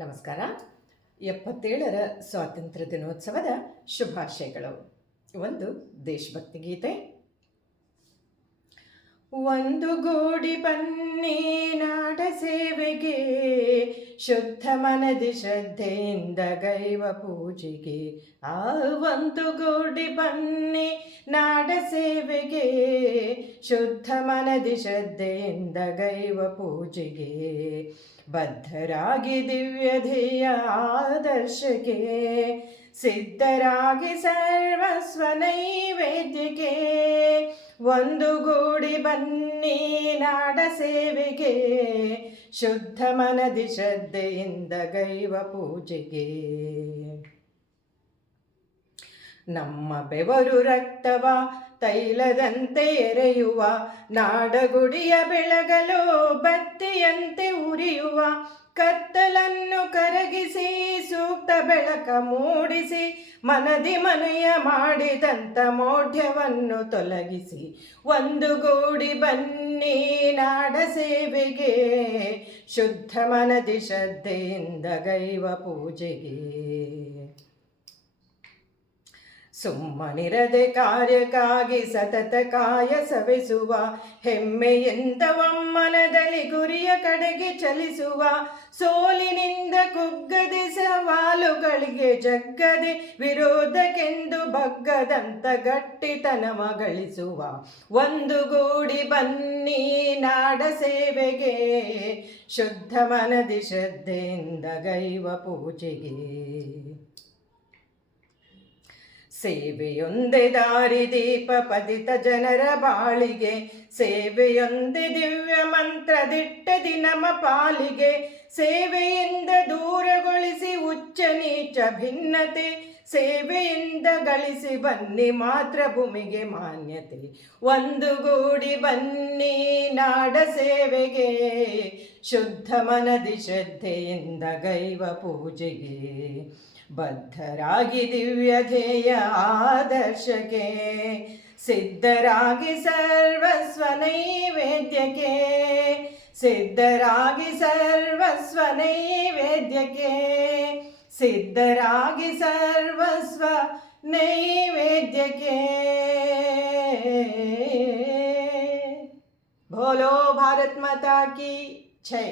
ನಮಸ್ಕಾರ. 77ರ ಸ್ವಾತಂತ್ರ್ಯ ದಿನೋತ್ಸವದ ಶುಭಾಶಯಗಳು. ಒಂದು ದೇಶಭಕ್ತಿ ಗೀತೆ. ಒಂದು ಗೂಡಿ ಬನ್ನಿ ನಾಡ ಸೇವೆಗೆ, ಶುದ್ಧ ಮನದಿ ಶ್ರದ್ಧೆಯಿಂದ ಗೈವ ಪೂಜೆಗೆ. ಒಂದು ಗೂಡಿ ಬನ್ನಿ ನಾಡ ಸೇವೆಗೆ, ಶುದ್ಧ ಮನದಿ ಶ್ರದ್ಧೆಯಿಂದ ಗೈವ ಪೂಜೆಗೆ. ಬದ್ಧರಾಗಿ ದಿವ್ಯ ಧ್ಯೇಯ ಆದರ್ಶಕ್ಕೆ, ಸಿದ್ಧರಾಗಿ ಸರ್ವಸ್ವ ನೈವೇದ್ಯಕ್ಕೆ. ಒಂದು ಗೂಡಿ ಬನ್ನಿ ನಾಡ ಸೇವೆಗೆ, ಶುದ್ಧ ಮನದಿ ಶ್ರದ್ಧೆಯಿಂದ ಗೈವ ಪೂಜೆಗೆ. ನಮ್ಮ ಬೆವರು ರಕ್ತವ ತೈಲದಂತೆ ಎರೆಯುವ, ನಾಡಗುಡಿಯ ಬೆಳಗಲು ಬತ್ತಿಯಂತೆ ಉರಿಯುವ. ಕತ್ತಲನ್ನು ಕರಗಿಸಿ ಸೂಕ್ತ ಬೆಳಕ ಮೂಡಿಸಿ, ಮನದಿ ಮನೆಯ ಮಾಡಿದಂಥ ಮೌಢ್ಯವನ್ನು ತೊಲಗಿಸಿ. ಒಂದು ಗೂಡಿ ಬನ್ನಿ ನಾಡ ಸೇವೆಗೆ, ಶುದ್ಧ ಮನದಿ ಶ್ರದ್ಧೆಯಿಂದ ಗೈವ ಪೂಜೆಗೆ. ಸುಮ್ಮನಿರದೆ ಕಾರ್ಯಕ್ಕಾಗಿ ಸತತ ಕಾಯ ಸವೆಸುವ, ಹೆಮ್ಮೆಯಿಂದ ಒಮ್ಮನದಲ್ಲಿ ಗುರಿಯ ಕಡೆಗೆ ಚಲಿಸುವ. ಸೋಲಿನಿಂದ ಕುಗ್ಗದೆ ಸವಾಲುಗಳಿಗೆ ಜಗ್ಗದೆ, ವಿರೋಧಕ್ಕೆಂದು ಬಗ್ಗದಂತ ಗಟ್ಟಿತನವ ಗಳಿಸುವ. ಒಂದು ಗೂಡಿ ಬನ್ನಿ ನಾಡ ಸೇವೆಗೆ, ಶುದ್ಧ ಮನದಿ ಶ್ರದ್ಧೆಯಿಂದ ಗೈವ ಪೂಜೆಗೆ. ಸೇವೆಯೊಂದೇ ದಾರಿದೀಪ ಪತಿತ ಜನರ ಬಾಳಿಗೆ, ಸೇವೆಯೊಂದೇ ದಿವ್ಯ ಮಂತ್ರದಿಟ್ಟದಿ ನಮ್ಮ ಪಾಲಿಗೆ. ಸೇವೆಯಿಂದ ದೂರಗೊಳಿಸಿ ಉಚ್ಚ ನೀಚ ಭಿನ್ನತೆ, ಸೇವೆಯಿಂದ ಗಳಿಸಿ ಬನ್ನಿ ಮಾತೃಭೂಮಿಗೆ ಮಾನ್ಯತೆ. ಒಂದು ಗೂಡಿ ಬನ್ನಿ ನಾಡ ಸೇವೆಗೆ, ಶುದ್ಧ ಮನದಿ ಶ್ರದ್ಧೆಯಿಂದ ಗೈವ ಪೂಜೆಗೆ. ಬದ್ಧರಾಗಿ ದಿವ್ಯ ಧ್ಯೇಯ ಆದರ್ಶಕ್ಕೆ, ಸಿದ್ಧರಾಗಿ ಸರ್ವಸ್ವ ನೈವೇದ್ಯಕ್ಕೆ. ಸಿದ್ಧರಾಗಿ ಸರ್ವಸ್ವ ನೈವೇದ್ಯಕ್ಕೆ, ಸಿದ್ಧರಾಗಿ ಸರ್ವಸ್ವ ನೈವೇದ್ಯಕ್ಕೆ. बोलो भारत माता की जय.